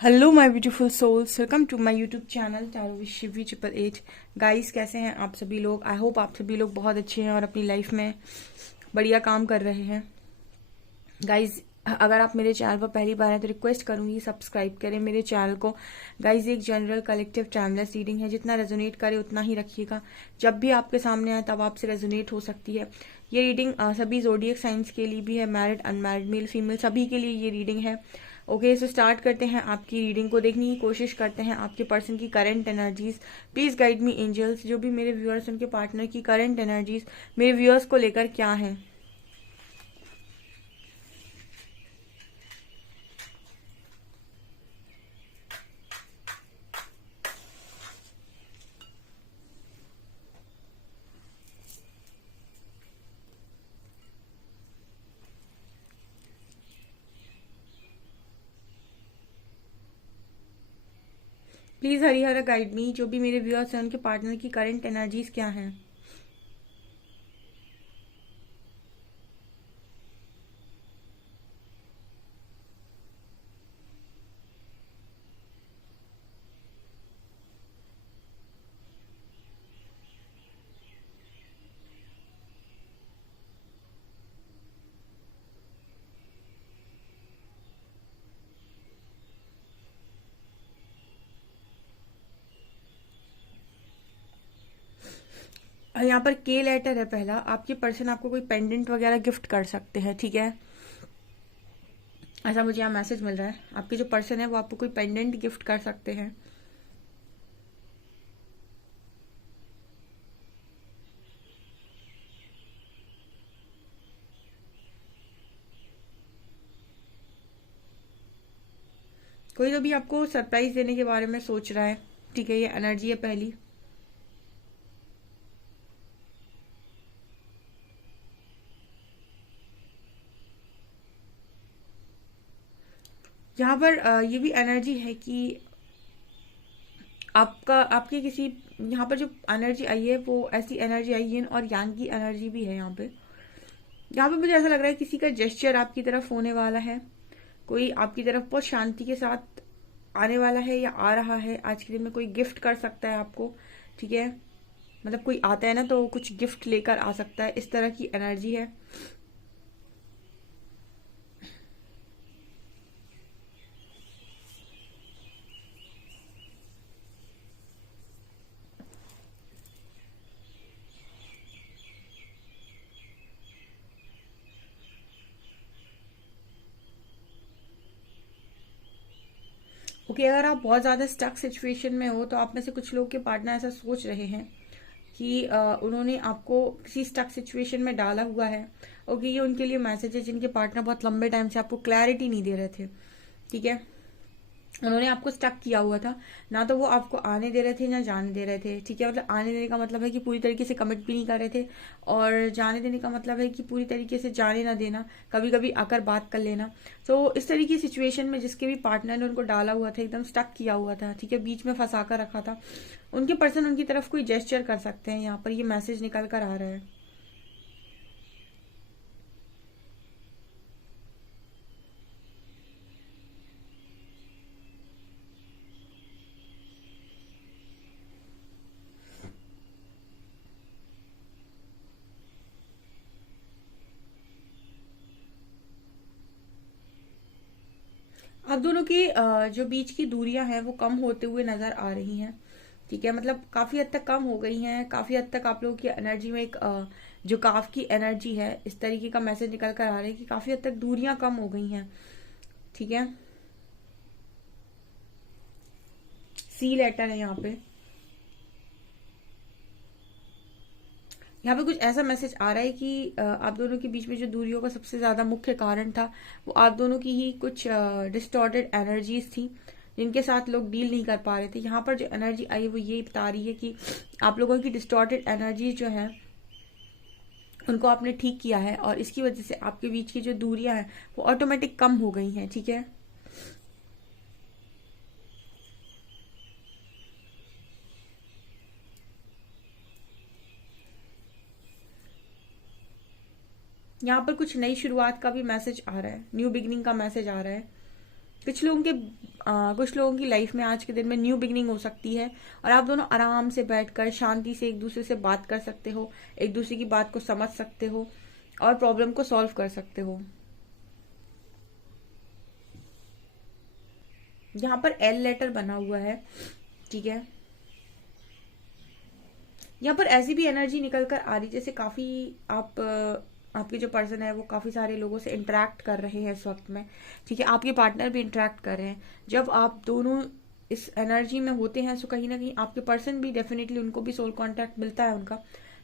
Hello my beautiful souls, welcome to my YouTube channel tarot with Shivi 888। Guys, कैसे हैं आप सभी लोग? आई होप आप सभी लोग बहुत अच्छे हैं और अपनी लाइफ में बढ़िया काम कर रहे हैं। गाइस, अगर आप मेरे चैनल पर पहली बार हैं तो रिक्वेस्ट करूंगी सब्सक्राइब करें मेरे चैनल को। गाइस, एक जनरल कलेक्टिव टाइमलेस रीडिंग है, जितना रेजोनेट करे उतना ही रखिएगा। जब भी आपके सामने आए तब आपसे रेजोनेट हो सकती है। ये रीडिंग सभी जोडियक साइंस के लिए भी है, मैरिड अनमैरिड मेल फीमेल सभी के लिए ये रीडिंग है। ओके, सो स्टार्ट करते हैं। आपकी रीडिंग को देखने की कोशिश करते हैं, आपके पर्सन की current energies. Please guide me angels, जो भी मेरे व्यूअर्स उनके पार्टनर की करंट एनर्जीज मेरे व्यूअर्स को लेकर क्या है। प्लीज हरिहर गाइड मी, जो भी मेरे व्यूअर्स हैं उनके पार्टनर की करंट एनर्जीज क्या हैं। यहाँ पर के लेटर है पहला। आपके पर्सन आपको कोई पेंडेंट वगैरह गिफ्ट कर सकते हैं, ठीक है। ऐसा मुझे यहाँ मैसेज मिल रहा है। आपके जो पर्सन है वो आपको कोई पेंडेंट गिफ्ट कर सकते हैं। कोई तो भी आपको सरप्राइज देने के बारे में सोच रहा है, ठीक है। ये एनर्जी है पहली। यहाँ पर ये भी एनर्जी है कि आपका आपके किसी, यहाँ पर जो एनर्जी आई है वो ऐसी एनर्जी आई है और यांग की एनर्जी भी है यहाँ पे। यहाँ पे मुझे ऐसा लग रहा है किसी का जेस्चर आपकी तरफ होने वाला है। कोई आपकी तरफ बहुत शांति के साथ आने वाला है या आ रहा है। आज के दिन में कोई गिफ्ट कर सकता है आपको, ठीक है। मतलब कोई आता है ना तो कुछ गिफ्ट लेकर आ सकता है, इस तरह की एनर्जी है। ओके, अगर आप बहुत ज्यादा स्टक सिचुएशन में हो तो आप में से कुछ लोग के पार्टनर ऐसा सोच रहे हैं कि उन्होंने आपको किसी स्टक सिचुएशन में डाला हुआ है। ओके, ये उनके लिए मैसेज है जिनके पार्टनर बहुत लंबे टाइम से आपको क्लैरिटी नहीं दे रहे थे, ठीक है। उन्होंने आपको स्टक किया हुआ था। ना तो वो आपको आने दे रहे थे ना जाने दे रहे थे, ठीक है। मतलब आने देने का मतलब है कि पूरी तरीके से कमिट भी नहीं कर रहे थे, और जाने देने का मतलब है कि पूरी तरीके से जाने ना देना, कभी कभी आकर बात कर लेना। तो इस तरह की सिचुएशन में जिसके भी पार्टनर ने उनको डाला हुआ था, एकदम स्टक किया हुआ था, ठीक है, बीच में फंसा कर रखा था, उनके पर्सन उनकी तरफ कोई जेस्चर कर सकते हैं। यहाँ पर ये मैसेज निकल कर आ रहा है। आप दोनों की जो बीच की दूरियां हैं वो कम होते हुए नजर आ रही हैं, ठीक है। मतलब काफी हद तक कम हो गई हैं। काफी हद तक आप लोगों की एनर्जी में एक झुकाव की एनर्जी है। इस तरीके का मैसेज निकल कर आ रहा है कि काफी हद तक दूरियां कम हो गई हैं, ठीक है। सी लेटर है यहाँ पे। यहाँ पे कुछ ऐसा मैसेज आ रहा है कि आप दोनों के बीच में जो दूरियों का सबसे ज्यादा मुख्य कारण था वो आप दोनों की ही कुछ डिस्टॉर्टेड एनर्जीज थी, जिनके साथ लोग डील नहीं कर पा रहे थे। यहाँ पर जो एनर्जी आई वो ये बता रही है कि आप लोगों की डिस्टॉर्टेड एनर्जीज जो है उनको आपने ठीक किया है, और इसकी वजह से आपके बीच की जो दूरियां हैं वो ऑटोमेटिक कम हो गई हैं, ठीक है। यहाँ पर कुछ नई शुरुआत का भी मैसेज आ रहा है, न्यू बिगिनिंग का मैसेज आ रहा है। कुछ लोगों की लाइफ में आज के दिन में न्यू बिगनिंग हो सकती है, और आप दोनों आराम से बैठकर शांति से एक दूसरे से बात कर सकते हो, एक दूसरे की बात को समझ सकते हो और प्रॉब्लम को सॉल्व कर सकते हो। यहाँ पर एल लेटर बना हुआ है, ठीक है। यहाँ पर ऐसी भी एनर्जी निकल कर आ रही जैसे काफी आप आपके जो पर्सन है वो काफी सारे लोगों से इंटरेक्ट कर रहे हैं इस वक्त में, ठीक है। आपके पार्टनर भी इंटरेक्ट कर रहे हैं। जब आप दोनों इस एनर्जी में होते हैं तो कहीं ना कहीं आपके पर्सन भी डेफिनेटली, उनको भी सोल कांटेक्ट मिलता है उनका।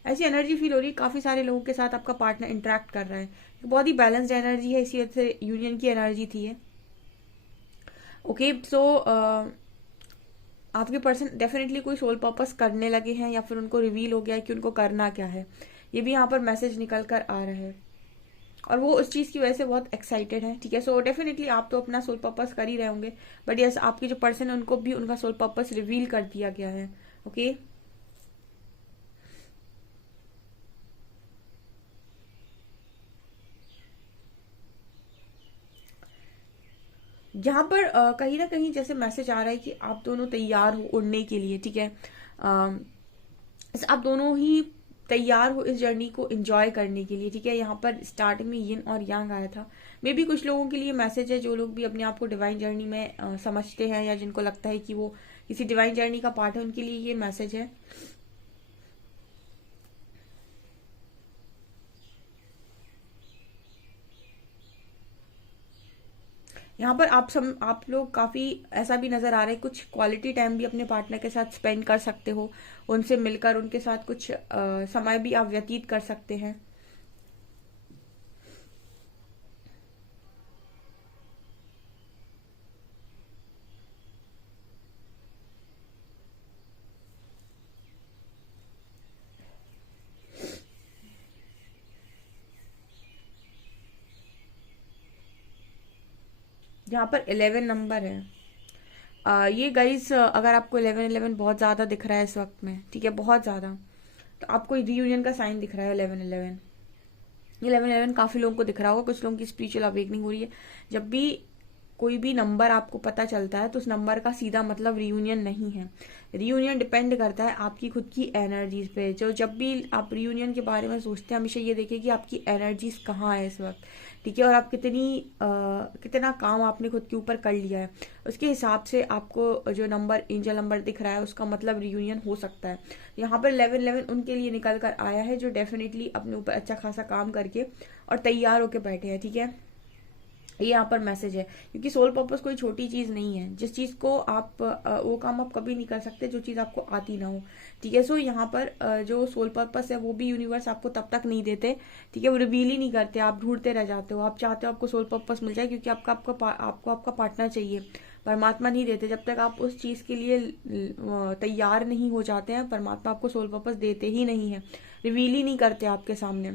ऐसी एनर्जी फील हो रही है, काफी सारे लोगों के साथ आपका पार्टनर इंटरेक्ट कर रहा है। बहुत ही बैलेंस्ड एनर्जी है, इसी वजह से यूनियन की एनर्जी थी ये। ओके, सो आपके पर्सन डेफिनेटली कोई सोल पर्पस करने लगे हैं, या फिर उनको रिवील हो गया है कि उनको करना क्या है। ये भी यहाँ पर मैसेज निकल कर आ रहा है, और वो उस चीज की वजह से बहुत एक्साइटेड है, ठीक है। सो डेफिनेटली आप तो अपना सोल पर्पस कर ही रहे होंगे, बट यस, आपके जो पर्सन है उनको भी उनका सोल पर्पस रिवील कर दिया गया है। ओके, यहाँ पर कहीं ना कहीं जैसे मैसेज आ रहा है कि आप दोनों तैयार हो उड़ने के लिए, ठीक है। आप दोनों ही तैयार हो इस जर्नी को एंजॉय करने के लिए, ठीक है। यहाँ पर स्टार्टिंग में यिन और यांग आया था। मे बी कुछ लोगों के लिए मैसेज है, जो लोग भी अपने आप को डिवाइन जर्नी में समझते हैं, या जिनको लगता है कि वो किसी डिवाइन जर्नी का पार्ट है, उनके लिए ये मैसेज है। यहाँ पर आप लोग काफी ऐसा भी नजर आ रहा है, कुछ क्वालिटी टाइम भी अपने पार्टनर के साथ स्पेंड कर सकते हो, उनसे मिलकर उनके साथ कुछ समय भी आप व्यतीत कर सकते हैं। यहाँ पर 11 नंबर है। ये गाइस, अगर आपको 11-11 बहुत ज्यादा दिख रहा है इस वक्त में, ठीक है, बहुत ज्यादा, तो आपको रीयूनियन का साइन दिख रहा है 11-11। 11-11 काफी लोगों को दिख रहा होगा, कुछ लोगों की स्पिरिचुअल अवेकनिंग हो रही है। जब भी कोई भी नंबर आपको पता चलता है तो उस नंबर का सीधा मतलब रियूनियन नहीं है। रियूनियन डिपेंड करता है आपकी खुद की एनर्जीज पे। जो जब भी आप रियूनियन के बारे में सोचते हैं, हमेशा ये देखिए कि आपकी एनर्जीज कहाँ है इस वक्त, ठीक है, और आप कितना काम आपने खुद के ऊपर कर लिया है, उसके हिसाब से आपको जो नंबर, एंजल नंबर दिख रहा है, उसका मतलब रियूनियन हो सकता है। यहाँ पर 11-11 उनके लिए निकल कर आया है जो डेफिनेटली अपने ऊपर अच्छा खासा काम करके और तैयार होके बैठे हैं, ठीक है। ये यहाँ पर मैसेज है, क्योंकि सोल पर्पस कोई छोटी चीज नहीं है। जिस चीज को आप वो काम आप कभी नहीं कर सकते जो चीज आपको आती ना हो, ठीक है। सो यहाँ पर जो सोल पर्पस है वो भी यूनिवर्स आपको तब तक नहीं देते, ठीक है, वो रिवील ही नहीं करते, आप ढूंढते रह जाते हो। आप चाहते हो आपको सोल पर्पस मिल जाए, क्योंकि आपको आपका पार्टनर चाहिए। परमात्मा नहीं देते, जब तक आप उस चीज के लिए तैयार नहीं हो जाते हैं, परमात्मा आपको सोल पर्पस देते ही नहीं है, रिवील ही नहीं करते आपके सामने,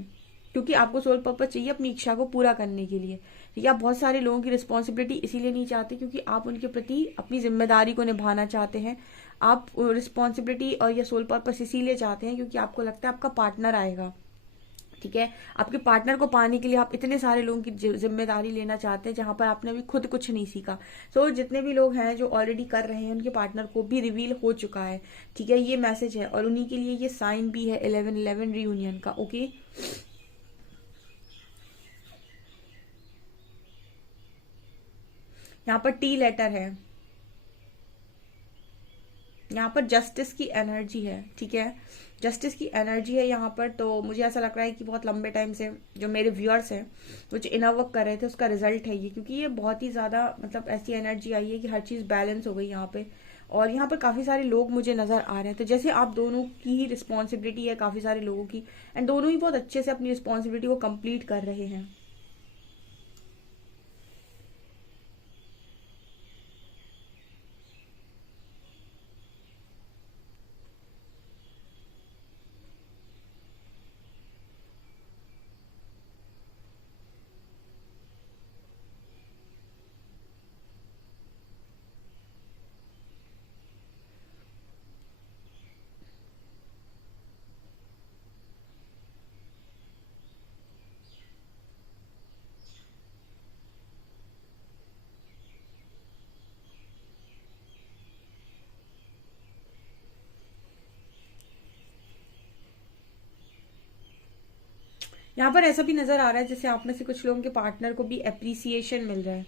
क्योंकि आपको सोल पर्पस चाहिए अपनी इच्छा को पूरा करने के लिए, ठीक है। आप बहुत सारे लोगों की रिस्पॉन्सिबिलिटी इसीलिए नहीं चाहते क्योंकि आप उनके प्रति अपनी जिम्मेदारी को निभाना चाहते हैं। आप रिस्पॉन्सिबिलिटी और या सोल पर्पस इसीलिए चाहते हैं क्योंकि आपको लगता है आपका पार्टनर आएगा, ठीक है। आपके पार्टनर को पाने के लिए आप इतने सारे लोगों की जिम्मेदारी लेना चाहते हैं जहां पर आपने अभी खुद कुछ नहीं सीखा। सो जितने भी लोग हैं जो ऑलरेडी कर रहे हैं, उनके पार्टनर को भी रिवील हो चुका है, ठीक है, ये मैसेज है, और उन्हीं के लिए ये साइन भी है 11-11 रियूनियन का। ओके, यहाँ पर टी लेटर है, यहाँ पर जस्टिस की एनर्जी है, ठीक है। जस्टिस की एनर्जी है यहाँ पर। तो मुझे ऐसा लग रहा है कि बहुत लंबे टाइम से जो मेरे व्यूअर्स हैं वो जो इनर वर्क कर रहे थे उसका रिजल्ट है ये, क्योंकि ये बहुत ही ज्यादा मतलब ऐसी एनर्जी आई है कि हर चीज बैलेंस हो गई यहाँ पे। और यहाँ पर काफी सारे लोग मुझे नजर आ रहे हैं, तो जैसे आप दोनों की ही रिस्पॉन्सिबिलिटी है काफी सारे लोगों की, एंड दोनों ही बहुत अच्छे से अपनी रिस्पॉन्सिबिलिटी को कंप्लीट कर रहे हैं। यहाँ पर ऐसा भी नजर आ रहा है जैसे आप में से कुछ लोगों के पार्टनर को भी अप्रिसिएशन मिल रहा है,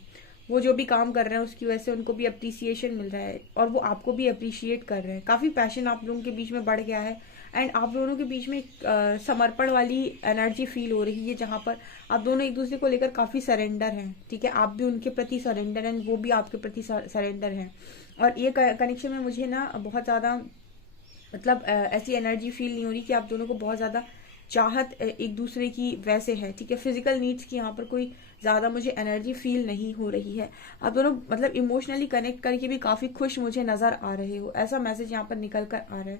वो जो भी काम कर रहे हैं उसकी वजह से उनको भी अप्रिसिएशन मिल रहा है और वो आपको भी अप्रिशिएट कर रहे हैं। काफी पैशन आप लोगों के बीच में बढ़ गया है एंड आप दोनों के बीच में एक समर्पण वाली एनर्जी फील हो रही है, जहां पर आप दोनों एक दूसरे को लेकर काफी सरेंडर हैं। ठीक है, आप भी उनके प्रति सरेंडर हैं, वो भी आपके प्रति सरेंडर हैं। और ये कनेक्शन में मुझे ना बहुत ज्यादा मतलब ऐसी एनर्जी फील नहीं हो रही कि आप दोनों को बहुत ज्यादा चाहत एक दूसरे की वैसे है। ठीक है, फिजिकल नीड्स की यहाँ पर कोई ज्यादा मुझे एनर्जी फील नहीं हो रही है। आप दोनों मतलब इमोशनली कनेक्ट करके भी काफी खुश मुझे नजर आ रहे हो, ऐसा मैसेज यहाँ पर निकल कर आ रहा है।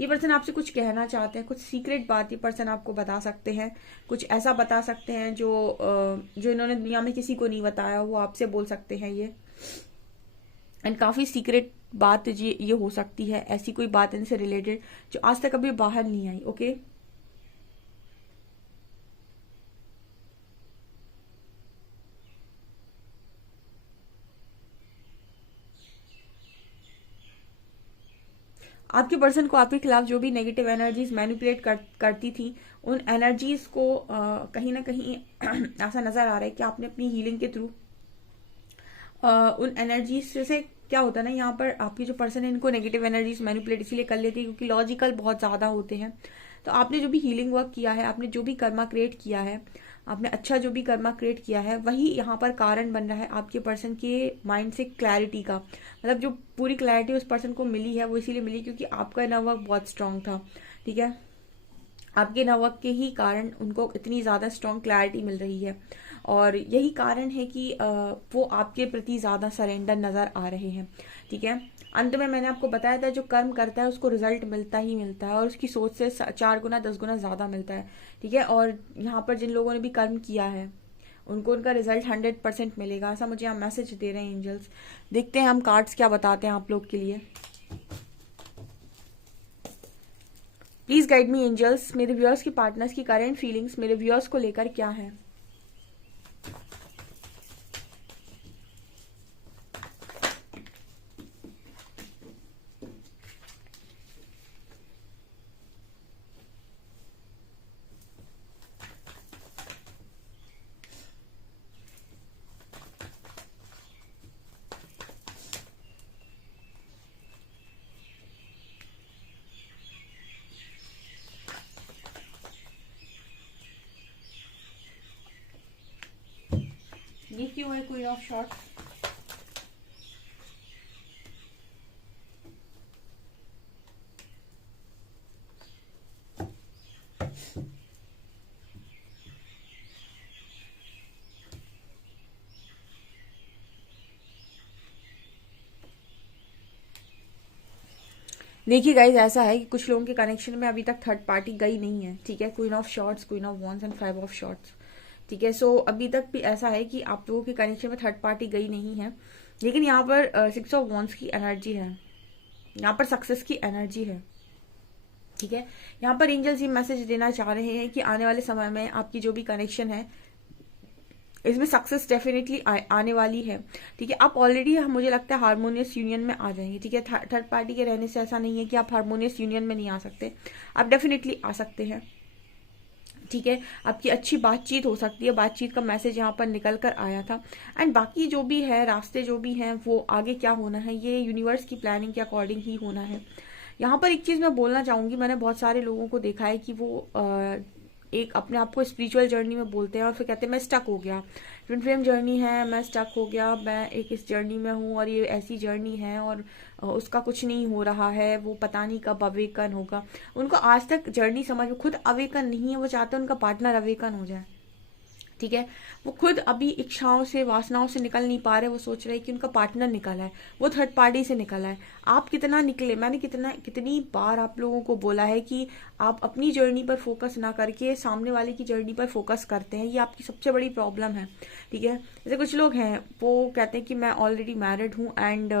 ये पर्सन आपसे कुछ कहना चाहते हैं, कुछ सीक्रेट बात ये पर्सन आपको बता सकते हैं, कुछ ऐसा बता सकते हैं जो इन्होंने दुनिया में किसी को नहीं बताया, वो आपसे बोल सकते हैं ये। एंड काफी सीक्रेट बात ये हो सकती है, ऐसी कोई बात इनसे रिलेटेड जो आज तक अभी बाहर नहीं आई। ओके, आपके पर्सन को आपके खिलाफ जो भी नेगेटिव एनर्जीज मैनिपुलेट करती थी, उन एनर्जीज को कहीं ना कहीं ऐसा नजर आ रहा है कि आपने अपनी हीलिंग के थ्रू उन एनर्जीज से क्या होता है ना, यहाँ पर आपकी जो पर्सन है इनको नेगेटिव एनर्जीज मैनिपुलेट इसीलिए कर लेती है क्योंकि लॉजिकल बहुत ज्यादा होते हैं। तो आपने जो भी हीलिंग वर्क किया है, आपने जो भी कर्मा क्रिएट किया है, आपने अच्छा जो भी कर्मा क्रिएट किया है, वही यहाँ पर कारण बन रहा है आपके पर्सन के माइंड से क्लैरिटी का। मतलब जो पूरी क्लैरिटी उस पर्सन को मिली है वो इसीलिए मिली क्योंकि आपका इनर वर्क बहुत स्ट्रांग था। ठीक है, आपके इनर वर्क के ही कारण उनको इतनी ज्यादा स्ट्रांग क्लैरिटी मिल रही है और यही कारण है कि वो आपके प्रति ज्यादा सरेंडर नजर आ रहे हैं। ठीक है, अंत में मैंने आपको बताया था जो कर्म करता है उसको रिजल्ट मिलता ही मिलता है और उसकी सोच से 4 गुना 10 गुना ज्यादा मिलता है। ठीक है, और यहाँ पर जिन लोगों ने भी कर्म किया है उनको उनका रिजल्ट 100% मिलेगा, ऐसा मुझे यहाँ मैसेज दे रहे हैं एंजल्स। देखते हैं हम कार्ड्स क्या बताते हैं आप लोग के लिए। प्लीज गाइड मी एंजल्स, मेरे व्यूअर्स की पार्टनर्स की करेंट फीलिंग्स मेरे व्यूअर्स को लेकर क्या है। ये क्यों है क्वीन ऑफ शॉर्ट्स? देखिए गाइज, ऐसा है कि कुछ लोगों के कनेक्शन में अभी तक थर्ड पार्टी गई नहीं है। ठीक है, queen of shorts, queen of wands and 5 of shorts. ठीक है, सो अभी तक भी ऐसा है कि आप लोगों के कनेक्शन में थर्ड पार्टी गई नहीं है, लेकिन यहाँ पर 6 ऑफ वॉन्स की एनर्जी है, यहाँ पर सक्सेस की एनर्जी है। ठीक है, यहाँ पर एंजल्स ये मैसेज देना चाह रहे हैं कि आने वाले समय में आपकी जो भी कनेक्शन है इसमें सक्सेस डेफिनेटली आने वाली है। ठीक है, आप ऑलरेडी मुझे लगता है हार्मोनियस यूनियन में आ जाएंगे। ठीक है, थर्ड पार्टी के रहने से ऐसा नहीं है कि आप हार्मोनियस यूनियन में नहीं आ सकते, आप डेफिनेटली आ सकते हैं। ठीक है, आपकी अच्छी बातचीत हो सकती है, बातचीत का मैसेज यहाँ पर निकल कर आया था। एंड बाकी जो भी है रास्ते जो भी हैं वो आगे क्या होना है ये यूनिवर्स की प्लानिंग के अकॉर्डिंग ही होना है। यहाँ पर एक चीज मैं बोलना चाहूंगी, मैंने बहुत सारे लोगों को देखा है कि वो एक अपने आप को स्पिरिचुअल जर्नी में बोलते हैं और फिर कहते हैं मैं स्टक हो गया, ट्विन फ्लेम जर्नी है, मैं स्टक हो गया, मैं एक इस जर्नी में हूँ और ये ऐसी जर्नी है और उसका कुछ नहीं हो रहा है, वो पता नहीं कब अवेकन होगा। उनको आज तक जर्नी समझ में खुद अवेकन नहीं है, वो चाहते हैं उनका पार्टनर अवेकन हो जाए। ठीक है, वो खुद अभी इच्छाओं से वासनाओं से निकल नहीं पा रहे, वो सोच रहे हैं कि उनका पार्टनर निकला है, वो थर्ड पार्टी से निकला है। आप कितना निकले, मैंने कितनी बार आप लोगों को बोला है कि आप अपनी जर्नी पर फोकस ना करके सामने वाले की जर्नी पर फोकस करते हैं, ये आपकी सबसे बड़ी प्रॉब्लम है। ठीक है, जैसे कुछ लोग हैं वो कहते हैं कि मैं ऑलरेडी मैरिड हूँ एंड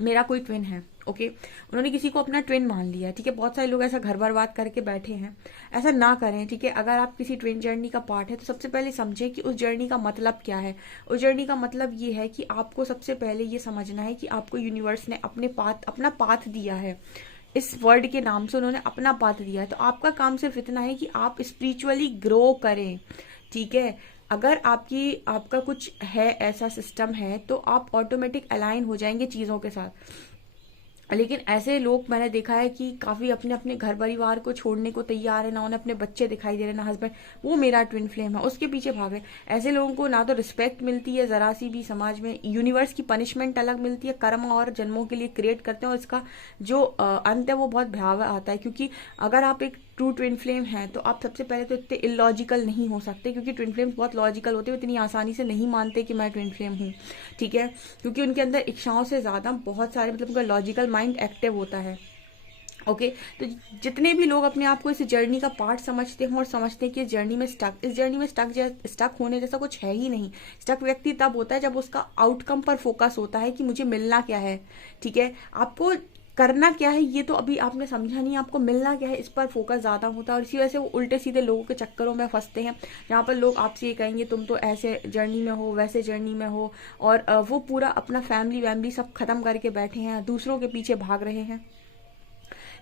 मेरा कोई ट्विन है। ओके उन्होंने किसी को अपना ट्विन मान लिया, ठीक है। बहुत सारे लोग ऐसा घर बर्बाद करके बैठे हैं, ऐसा ना करें, ठीक है। अगर आप किसी ट्विन जर्नी का पार्ट है तो सबसे पहले समझें कि उस जर्नी का मतलब क्या है। उस जर्नी का मतलब ये है कि आपको सबसे पहले ये समझना है कि आपको यूनिवर्स ने अपना पाथ दिया है। इस वर्ड के नाम से उन्होंने अपना पाथ दिया है, तो आपका काम सिर्फ इतना है कि आप स्पिरिचुअली ग्रो करें, ठीक है। अगर आपका कुछ है, ऐसा सिस्टम है, तो आप ऑटोमेटिक अलाइन हो जाएंगे चीज़ों के साथ। लेकिन ऐसे लोग मैंने देखा है कि काफी अपने अपने घर परिवार को छोड़ने को तैयार है, ना उन्हें अपने बच्चे दिखाई दे रहे, ना हस्बैंड, वो मेरा ट्विन फ्लेम है, उसके पीछे भाग रहे। ऐसे लोगों को ना तो रिस्पेक्ट मिलती है जरा सी भी समाज में, यूनिवर्स की पनिशमेंट अलग मिलती है, कर्म और जन्मों के लिए क्रिएट करते हैं, और इसका जो अंत है वो बहुत भयावह आता है। क्योंकि अगर आप एक ट्रू ट्विन फ्लेम है तो आप सबसे पहले तो इतने इलॉजिकल नहीं हो सकते, क्योंकि ट्विन फ्लेम्स बहुत लॉजिकल होते हैं, इतनी आसानी से नहीं मानते कि मैं ट्विन फ्लेम हूँ, ठीक है। क्योंकि उनके अंदर इच्छाओं से ज्यादा बहुत सारे मतलब उनका लॉजिकल माइंड एक्टिव होता है। ओके तो जितने भी लोग अपने आप को इस जर्नी का पार्ट समझते हैं और समझते हैं कि इस जर्नी में स्टक होने जैसा कुछ है ही नहीं। स्टक व्यक्ति तब होता है जब उसका आउटकम पर फोकस होता है कि मुझे मिलना क्या है, ठीक है। आपको करना क्या है ये तो अभी आपने समझा नहीं, आपको मिलना क्या है इस पर फोकस ज्यादा होता है, और इसी वजह से वो उल्टे सीधे लोगों के चक्करों में फंसते हैं, जहाँ पर लोग आपसे ये कहेंगे तुम तो ऐसे जर्नी में हो, वैसे जर्नी में हो, और वो पूरा अपना फैमिली वैमिली सब खत्म करके बैठे हैं, दूसरों के पीछे भाग रहे हैं,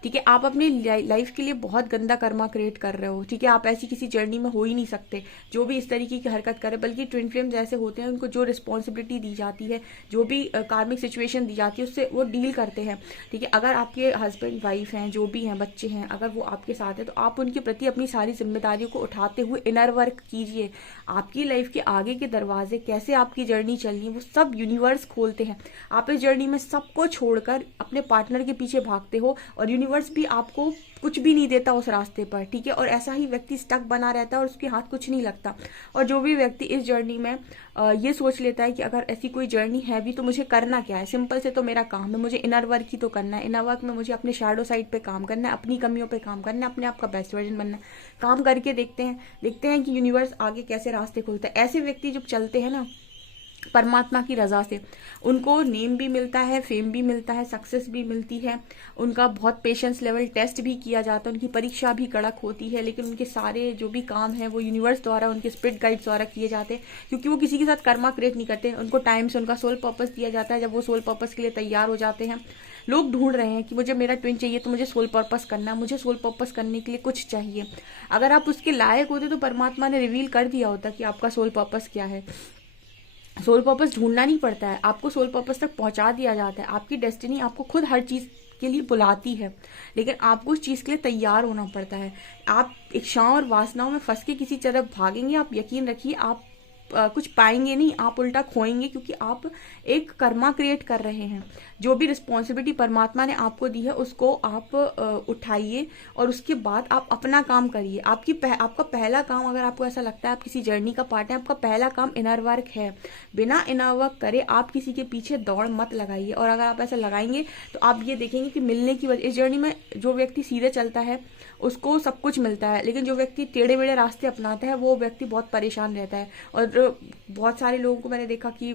ठीक है। आप अपनी लाइफ के लिए बहुत गंदा कर्मा क्रिएट कर रहे हो, ठीक है। आप ऐसी किसी जर्नी में हो ही नहीं सकते जो भी इस तरीके की हरकत करे। बल्कि ट्विन फ्लेम जैसे होते हैं उनको जो रिस्पॉन्सिबिलिटी दी जाती है, जो भी कार्मिक सिचुएशन दी जाती है, उससे वो डील करते हैं, ठीक है। अगर आपके हस्बैंड वाइफ हैं, जो भी हैं, बच्चे हैं, अगर वो आपके साथ है तो आप उनके प्रति अपनी सारी जिम्मेदारियों को उठाते हुए इनर वर्क कीजिए। आपकी लाइफ के आगे के दरवाजे, कैसे आपकी जर्नी चलनी है, वो सब यूनिवर्स खोलते हैं। आप इस जर्नी में सबको छोड़कर अपने पार्टनर के पीछे भागते हो, और यूनिवर्स भी आपको कुछ भी नहीं देता उस रास्ते पर, ठीक है। और ऐसा ही व्यक्ति स्टक बना रहता है और उसके हाथ कुछ नहीं लगता। और जो भी व्यक्ति इस जर्नी में ये सोच लेता है कि अगर ऐसी कोई जर्नी है भी तो मुझे करना क्या है, सिंपल से तो मेरा काम है, मुझे इनर वर्क ही तो करना है। इनर वर्क में मुझे अपने शैडो साइड पे काम करना है, अपनी कमियों पे काम करना है, अपने आप का बेस्ट वर्जन बनना है। काम करके देखते हैं कि यूनिवर्स आगे कैसे रास्ते खोलता है। ऐसे व्यक्ति जब चलते हैं ना परमात्मा की रजा से, उनको नेम भी मिलता है, फेम भी मिलता है, सक्सेस भी मिलती है, उनका बहुत पेशेंस लेवल टेस्ट भी किया जाता है, उनकी परीक्षा भी कड़क होती है, लेकिन उनके सारे जो भी काम है वो यूनिवर्स द्वारा, उनके स्पिरिट गाइड द्वारा किए जाते हैं। क्योंकि वो किसी के साथ कर्मा क्रिएट नहीं करते, उनको टाइम से उनका सोल पर्पस दिया जाता है। जब वो सोल पर्पस के लिए तैयार हो जाते हैं, लोग ढूंढ रहे हैं कि मुझे मेरा ट्विन चाहिए, तो मुझे सोल पर्पस करना है, मुझे सोल पर्पस करने के लिए कुछ चाहिए। अगर आप उसके लायक होते तो परमात्मा ने रिवील कर दिया होता कि आपका सोल पर्पस क्या है। सोल पर्पस ढूंढना नहीं पड़ता है, आपको सोल पर्पस तक पहुंचा दिया जाता है। आपकी डेस्टिनी आपको खुद हर चीज के लिए बुलाती है, लेकिन आपको उस चीज के लिए तैयार होना पड़ता है। आप इच्छाओं और वासनाओं में फंस के किसी तरफ भागेंगे, आप यकीन रखिए आप कुछ पाएंगे नहीं, आप उल्टा खोएंगे, क्योंकि आप एक कर्मा क्रिएट कर रहे हैं। जो भी रिस्पॉन्सिबिलिटी परमात्मा ने आपको दी है उसको आप उठाइए, और उसके बाद आप अपना काम करिए। आपका पहला काम, अगर आपको ऐसा लगता है आप किसी जर्नी का पार्ट है, आपका पहला काम इनर वर्क है। बिना इनर वर्क करे आप किसी के पीछे दौड़ मत लगाइए। और अगर आप ऐसा लगाएंगे तो आप ये देखेंगे कि मिलने की वजह, इस जर्नी में जो व्यक्ति सीधे चलता है उसको सब कुछ मिलता है, लेकिन जो व्यक्ति टेढ़े मेढ़े रास्ते अपनाता है वो व्यक्ति बहुत परेशान रहता है। और बहुत सारे लोगों को मैंने देखा कि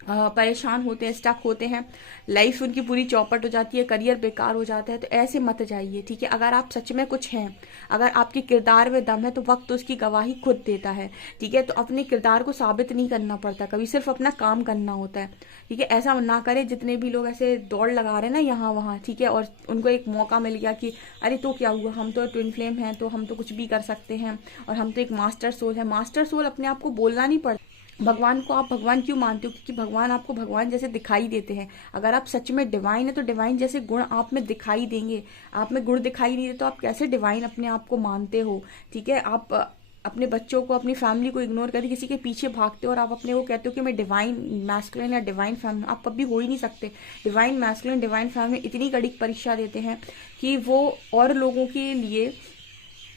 परेशान होते हैं, स्टक होते हैं, लाइफ उनकी पूरी चौपट हो जाती है, करियर बेकार हो जाता है। तो ऐसे मत जाइए, ठीक है। अगर आप सच में कुछ हैं, अगर आपके किरदार में दम है, तो वक्त उसकी गवाही खुद देता है, ठीक है। तो अपने किरदार को साबित नहीं करना पड़ता कभी, सिर्फ अपना काम करना होता है, ठीक है। ऐसा ना करें जितने भी लोग ऐसे दौड़ लगा रहे हैं ना यहाँ वहाँ, ठीक है, और उनको एक मौका मिल गया कि अरे तो क्या हुआ, हम तो ट्विन फ्लेम हैं, तो हम तो कुछ भी कर सकते हैं, और हम तो एक मास्टर सोल है। मास्टर सोल अपने आप को बोलना नहीं पड़ता। भगवान को आप भगवान क्यों मानते हो? क्योंकि भगवान आपको भगवान जैसे दिखाई देते हैं। अगर आप सच में डिवाइन है तो डिवाइन जैसे गुण आप में दिखाई देंगे। आप में गुण दिखाई नहीं दे तो आप कैसे डिवाइन अपने आप को मानते हो, ठीक है। आप अपने बच्चों को, अपनी फैमिली को इग्नोर करके किसी के पीछे भागते हो, और आप अपने को कहते हो कि मैं डिवाइन मैस्कुलिन या डिवाइन फैमिली, आप कभी हो ही नहीं सकते। डिवाइन मैस्कुलिन, डिवाइन फैमिली इतनी कड़ी परीक्षा देते हैं कि वो और लोगों के लिए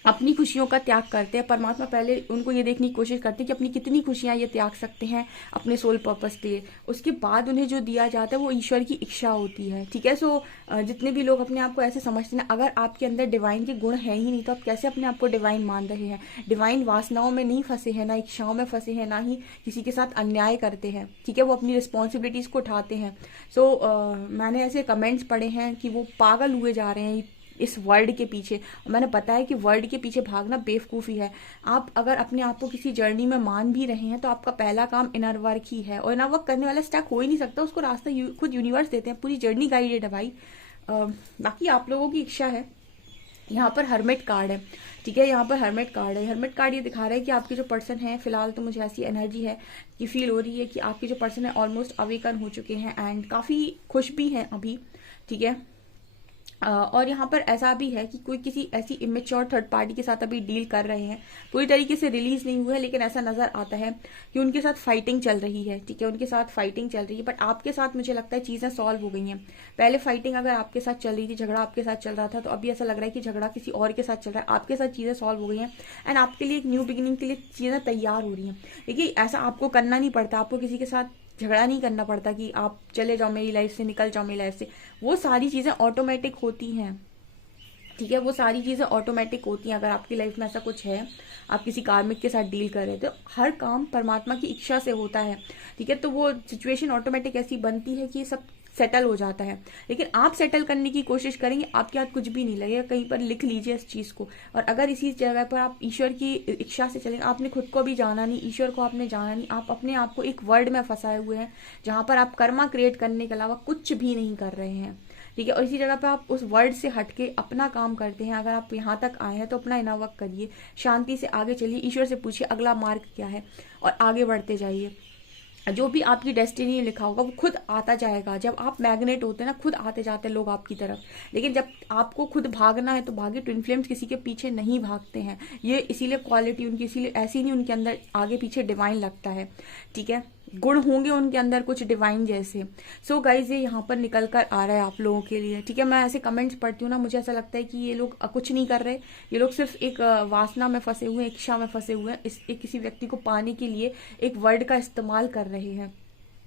अपनी खुशियों का त्याग करते हैं। परमात्मा पहले उनको ये देखने की कोशिश करते हैं कि अपनी कितनी खुशियां ये त्याग सकते हैं अपने सोल पर्पस के लिए। उसके बाद उन्हें जो दिया जाता है वो ईश्वर की इच्छा होती है, ठीक है। सो जितने भी लोग अपने आप को ऐसे समझते हैं, अगर आपके अंदर डिवाइन के गुण है ही नहीं तो आप कैसे अपने आप को डिवाइन मान रहे हैं? डिवाइन वासनाओं में नहीं फंसे हैं, ना इच्छाओं में फंसे हैं, ना ही किसी के साथ अन्याय करते हैं, ठीक है। वो अपनी रिस्पॉन्सिबिलिटीज को उठाते हैं। सो मैंने ऐसे कमेंट्स पढ़े हैं कि वो पागल हुए जा रहे हैं इस वर्ड के पीछे। मैंने बताया कि वर्ड के पीछे भागना बेवकूफ़ी है। आप अगर अपने आप को किसी जर्नी में मान भी रहे हैं तो आपका पहला काम इनर वर्क ही है, और इनर वर्क करने वाला स्टक हो ही नहीं सकता। उसको रास्ता खुद यूनिवर्स देते हैं, पूरी जर्नी गाइडेड है भाई। बाकी आप लोगों की इच्छा है। यहाँ पर हर्मिट कार्ड है, ठीक है। यहाँ पर हर्मिट कार्ड है। हर्मिट कार्ड ये दिखा रहा है कि आपके जो पर्सन है, फिलहाल तो मुझे ऐसी एनर्जी है कि फील हो रही है कि आपके जो पर्सन है ऑलमोस्ट अवेकन हो चुके हैं एंड काफ़ी खुश भी हैं अभी, ठीक है। और यहाँ पर ऐसा भी है कि कोई किसी ऐसी इमेच्योर थर्ड पार्टी के साथ अभी डील कर रहे हैं। पूरी तरीके से रिलीज नहीं हुए, लेकिन ऐसा नजर आता है कि उनके साथ फाइटिंग चल रही है, ठीक है। उनके साथ फाइटिंग चल रही है, बट आपके साथ मुझे लगता है चीजें सॉल्व हो गई हैं। पहले फाइटिंग अगर आपके साथ चल रही थी, झगड़ा आपके साथ चल रहा था, तो अभी ऐसा लग रहा है कि झगड़ा किसी और के साथ चल रहा है, आपके साथ चीजें सॉल्व हो गई हैं एंड आपके लिए एक न्यू बिगिनिंग के लिए चीजें तैयार हो रही हैं। देखिए, ऐसा आपको करना नहीं पड़ता, आपको किसी के साथ झगड़ा नहीं करना पड़ता कि आप चले जाओ मेरी लाइफ से, निकल जाओ मेरी लाइफ से। वो सारी चीजें ऑटोमेटिक होती हैं, ठीक है। वो सारी चीज़ें ऑटोमेटिक होती हैं। अगर आपकी लाइफ में ऐसा कुछ है, आप किसी कार्मिक के साथ डील कर रहे हैं, तो हर काम परमात्मा की इच्छा से होता है, ठीक है। तो वो सिचुएशन ऑटोमेटिक ऐसी बनती है कि सब सेटल हो जाता है। लेकिन आप सेटल करने की कोशिश करेंगे, आपके हाथ कुछ भी नहीं लगेगा। कहीं पर लिख लीजिए इस चीज़ को। और अगर इसी जगह पर आप ईश्वर की इच्छा से चलेंगे, आपने खुद को भी जाना नहीं, ईश्वर को आपने जाना नहीं, आप अपने आप को एक वर्ड में फंसाए हुए हैं जहां पर आप कर्मा क्रिएट करने के अलावा कुछ भी नहीं कर रहे हैं, ठीक है। और इसी जगह पे आप उस वर्ड से हटके अपना काम करते हैं। अगर आप यहाँ तक आए हैं तो अपना इनर वर्क करिए, शांति से आगे चलिए, ईश्वर से पूछिए अगला मार्ग क्या है और आगे बढ़ते जाइए। जो भी आपकी डेस्टिनी लिखा होगा वो खुद आता जाएगा। जब आप मैग्नेट होते हैं ना, खुद आते जाते हैं लोग आपकी तरफ। लेकिन जब आपको खुद भागना है तो भागे। ट्विन फ्लेम्स किसी के पीछे नहीं भागते हैं, ये इसीलिए क्वालिटी उनकी, इसीलिए ऐसी नहीं उनके अंदर आगे पीछे डिवाइन लगता है, ठीक है। गुण होंगे उनके अंदर कुछ डिवाइन जैसे। सो गाइज, ये यहाँ पर निकल कर आ रहा है आप लोगों के लिए, ठीक है। मैं ऐसे कमेंट्स पढ़ती हूँ ना, मुझे ऐसा लगता है कि ये लोग कुछ नहीं कर रहे, ये लोग सिर्फ एक वासना में फंसे हुए हैं, इच्छा में फंसे हुए हैं, एक किसी व्यक्ति को पाने के लिए एक वर्ड का इस्तेमाल कर रहे हैं।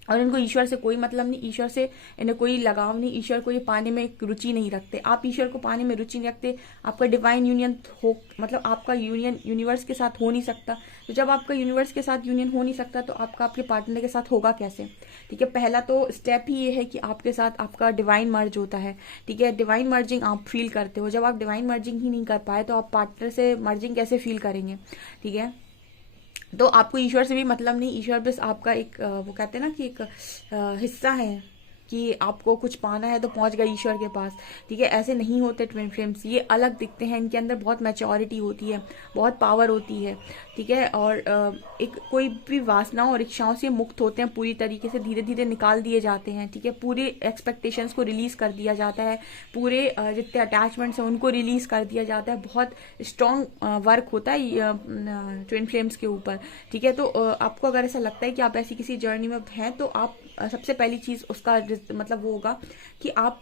और इनको ईश्वर से कोई मतलब नहीं, ईश्वर से इन्हें कोई लगाव नहीं, ईश्वर को ये पाने में एक रुचि नहीं रखते। आप ईश्वर को पाने में रुचि नहीं रखते, आपका डिवाइन यूनियन हो, मतलब आपका यूनियन यूनिवर्स के साथ हो नहीं सकता। तो जब आपका यूनिवर्स के साथ यूनियन हो नहीं सकता तो आपका आपके पार्टनर के साथ होगा कैसे, ठीक है। पहला तो स्टेप ही ये है कि आपके साथ आपका डिवाइन मर्ज होता है, ठीक है। डिवाइन मर्जिंग आप फील करते हो। जब आप डिवाइन मर्जिंग ही नहीं कर पाए तो आप पार्टनर से मर्जिंग कैसे फील करेंगे, ठीक है। तो आपको ईश्वर से भी मतलब नहीं, ईश्वर बस आपका एक वो कहते हैं ना कि एक हिस्सा है कि आपको कुछ पाना है तो पहुंच गए ईश्वर के पास, ठीक है। ऐसे नहीं होते ट्विन फ्लेम्स, ये अलग दिखते हैं, इनके अंदर बहुत मैच्योरिटी होती है, बहुत पावर होती है, ठीक है। और एक कोई भी वासनाओं और इच्छाओं से मुक्त होते हैं पूरी तरीके से, धीरे धीरे निकाल दिए जाते हैं, ठीक है। पूरे एक्सपेक्टेशंस को रिलीज कर दिया जाता है, पूरे जितने अटैचमेंट्स हैं उनको रिलीज कर दिया जाता है। बहुत स्ट्रॉन्ग वर्क होता है ट्विन फ्लेम्स के ऊपर, ठीक है। तो आपको अगर ऐसा लगता है कि आप ऐसी किसी जर्नी में हैं तो आप सबसे पहली चीज उसका मतलब वो होगा कि आप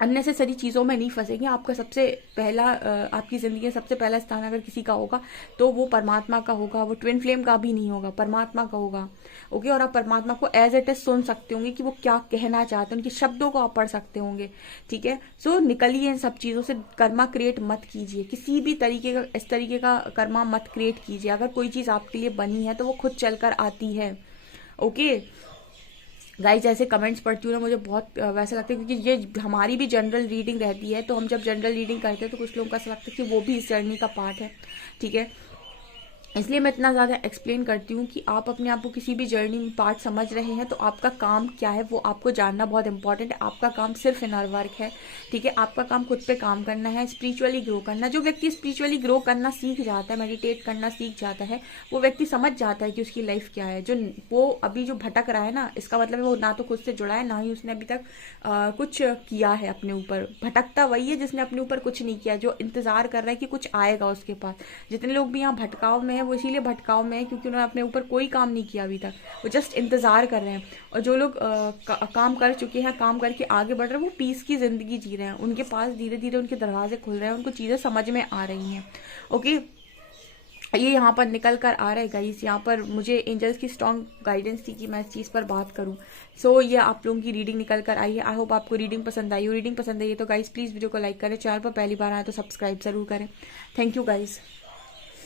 अननेसेसरी चीज़ों में नहीं फंसेंगे। आपका सबसे पहला आपकी ज़िंदगी में सबसे पहला स्थान अगर किसी का होगा तो वो परमात्मा का होगा, वो ट्विन फ्लेम का भी नहीं होगा, परमात्मा का होगा, ओके। और आप परमात्मा को एज इट इज सुन सकते होंगे कि वो क्या कहना चाहते हैं, उनके शब्दों को आप पढ़ सकते होंगे, ठीक है। सो निकलिए इन सब चीज़ों से, कर्मा क्रिएट मत कीजिए, किसी भी तरीके का इस तरीके का कर्मा मत क्रिएट कीजिए। अगर कोई चीज़ आपके लिए बनी है तो वो खुद चलकर आती है, ओके। गाइज, ऐसे कमेंट्स पढ़ती हूँ ना, मुझे बहुत वैसा लगता है क्योंकि ये हमारी भी जनरल रीडिंग रहती है, तो हम जब जनरल रीडिंग करते हैं तो कुछ लोगों का ऐसा लगता है कि वो भी इस जर्नी का पार्ट है, ठीक है। इसलिए मैं इतना ज़्यादा एक्सप्लेन करती हूँ कि आप अपने आप को किसी भी जर्नी में पार्ट समझ रहे हैं तो आपका काम क्या है वो आपको जानना बहुत इंपॉर्टेंट है। आपका काम सिर्फ इनर वर्क है, ठीक है। आपका काम खुद पे काम करना है, स्पिरिचुअली ग्रो करना। जो व्यक्ति स्पिरिचुअली ग्रो करना सीख जाता है, मेडिटेट करना सीख जाता है, वो व्यक्ति समझ जाता है कि उसकी लाइफ क्या है। जो वो अभी जो भटक रहा है ना, इसका मतलब है वो ना तो खुद से जुड़ा है, ना ही उसने अभी तक कुछ किया है अपने ऊपर। भटकता वही है जिसने अपने ऊपर कुछ नहीं किया, जो इंतजार कर रहा है कि कुछ आएगा उसके पास। जितने लोग भी यहाँ भटकाव में हैं वो इसीलिए भटकाव में है क्योंकि उन्होंने अपने ऊपर कोई काम नहीं किया अभी तक, वो जस्ट इंतज़ार कर रहे हैं। और जो लोग काम कर चुके हैं, काम करके आगे बढ़ रहे हैं, वो पीस की ज़िंदगी जी रहे हैं, उनके पास धीरे धीरे उनके दरवाजे खुल रहे हैं, उनको चीज़ें समझ में आ रही हैं। ओके, ये यहाँ पर निकल कर आ रहा है गाइस, यहाँ पर मुझे एंजल्स की स्ट्रॉन्ग गाइडेंस थी कि मैं इस चीज़ पर बात करूँ। सो ये आप लोगों की रीडिंग निकल कर आई है। आई होप आपको रीडिंग पसंद आई हो। रीडिंग पसंद आई है तो गाइस प्लीज़ वीडियो को लाइक करें, चैनल पर पहली बार आए तो सब्सक्राइब जरूर करें। Thank you guys.